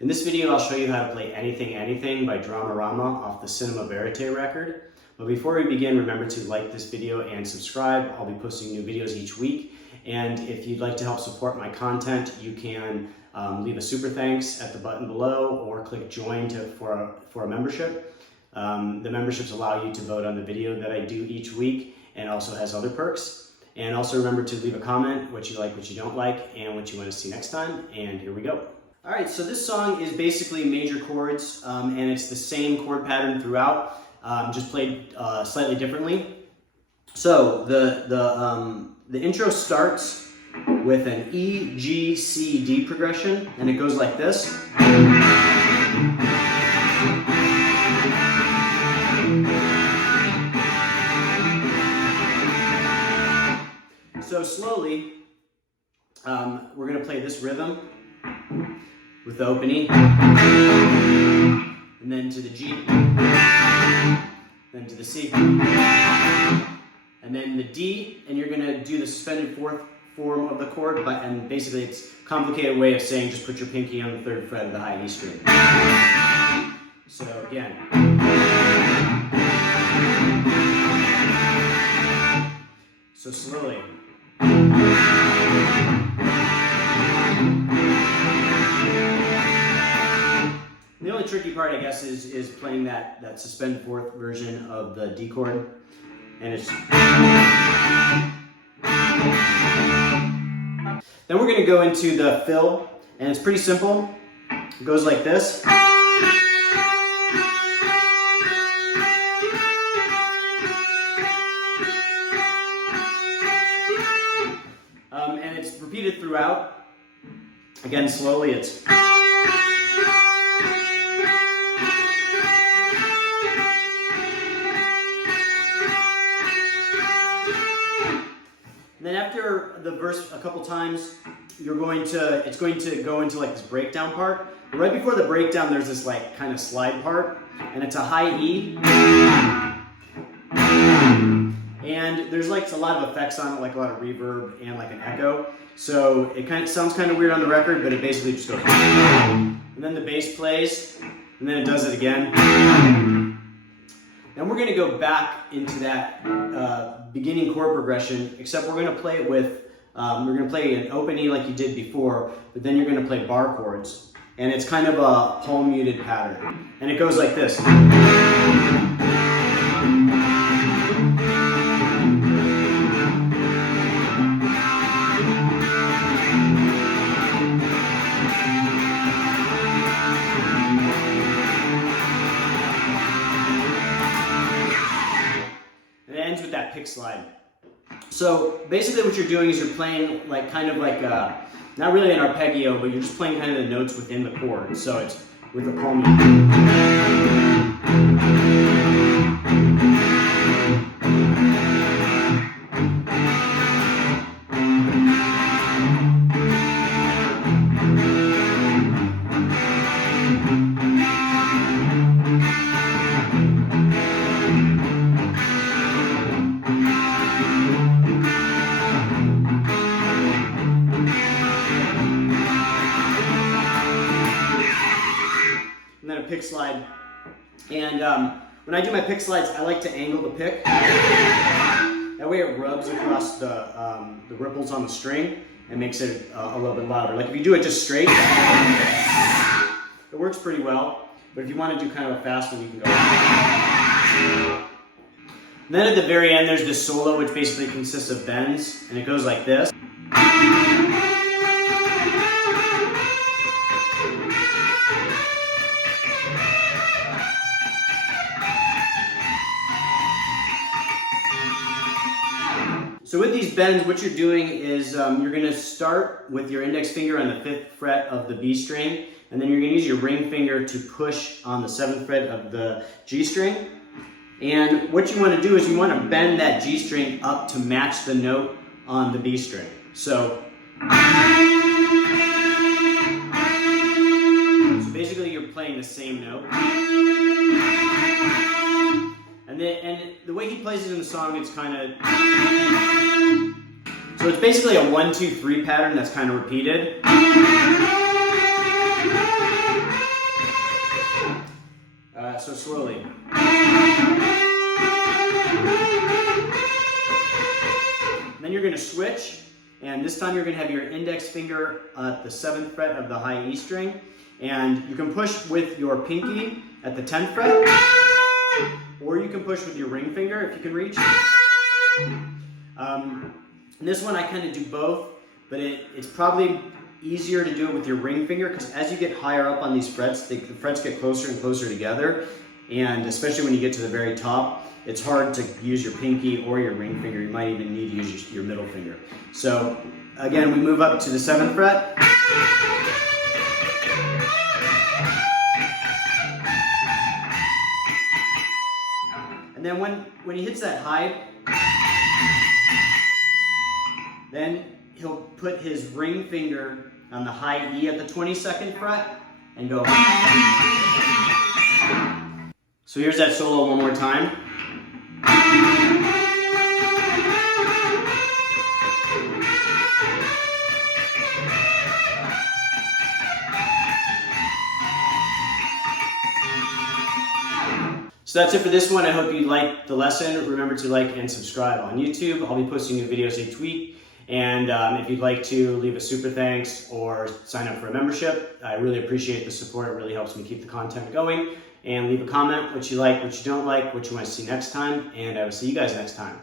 In this video, I'll show you how to play Anything Anything by Dramarama off the Cinema Verite record. But before we begin, remember to like this video and subscribe. I'll be posting new videos each week. And if you'd like to help support my content, you can leave a super thanks at the button below or click join for a membership. The memberships allow you to vote on the video that I do each week and also has other perks. And also remember to leave a comment, what you like, what you don't like, and what you want to see next time. And here we go. All right, so this song is basically major chords, and it's the same chord pattern throughout, just played slightly differently. So the intro starts with an E, G, C, D progression, and it goes like this. So slowly, we're going to play this rhythm with the opening, and then to the G, then to the C, and then the D, and you're going to do the suspended fourth form of the chord, and basically it's a complicated way of saying just put your pinky on the 3rd fret of the high E string. So again. So slowly. The only tricky part, I guess, is playing that suspended fourth version of the D chord, and it's. Then we're going to go into the fill, and it's pretty simple. It goes like this. And it's repeated throughout. Again, slowly, it's. And then after the verse a couple times, it's going to go into like this breakdown part. But right before the breakdown, there's this like kind of slide part, and it's a high E. And there's like a lot of effects on it, like a lot of reverb and like an echo. So it kind of sounds kind of weird on the record, but it basically just goes. And then the bass plays, and then it does it again. Then we're going to go back into that beginning chord progression, except we're going to play it with, we're going to play an open E like you did before, but then you're going to play bar chords. And it's kind of a palm muted pattern. And it goes like this. With that pick slide. So basically what you're doing is you're playing like kind of like not really an arpeggio, but you're just playing kind of the notes within the chord. So it's with the palm. Pick slide, and when I do my pick slides, I like to angle the pick. That way it rubs across the ripples on the string and makes it a little bit louder. Like if you do it just straight, it works pretty well, but if you want to do kind of a fast one, you can go. And then at the very end, there's this solo, which basically consists of bends, and it goes like this. So with these bends, what you're doing is you're going to start with your index finger on the 5th fret of the B string, and then you're going to use your ring finger to push on the 7th fret of the G string. And what you want to do is you want to bend that G string up to match the note on the B string. So basically you're playing the same note. And the way he plays it in the song, it's kind of... So it's basically a 1, 2, 3 pattern that's kind of repeated. slowly. Then you're going to switch, and this time you're going to have your index finger at the 7th fret of the high E string, and you can push with your pinky at the 10th fret, or you can push with your ring finger if you can reach. This one I kind of do both, but it's probably easier to do it with your ring finger, because as you get higher up on these frets, the frets get closer and closer together, and especially when you get to the very top, it's hard to use your pinky or your ring finger. You might even need to use your middle finger. So again, we move up to the 7th fret. And then when he hits that high, then he'll put his ring finger on the high E at the 22nd fret and go. So here's that solo one more time. So that's it for this one. I hope you liked the lesson. Remember to like and subscribe on YouTube. I'll be posting new videos each week. And if you'd like to leave a super thanks or sign up for a membership, I really appreciate the support. It really helps me keep the content going. And leave a comment, what you like, what you don't like, what you want to see next time. And I will see you guys next time.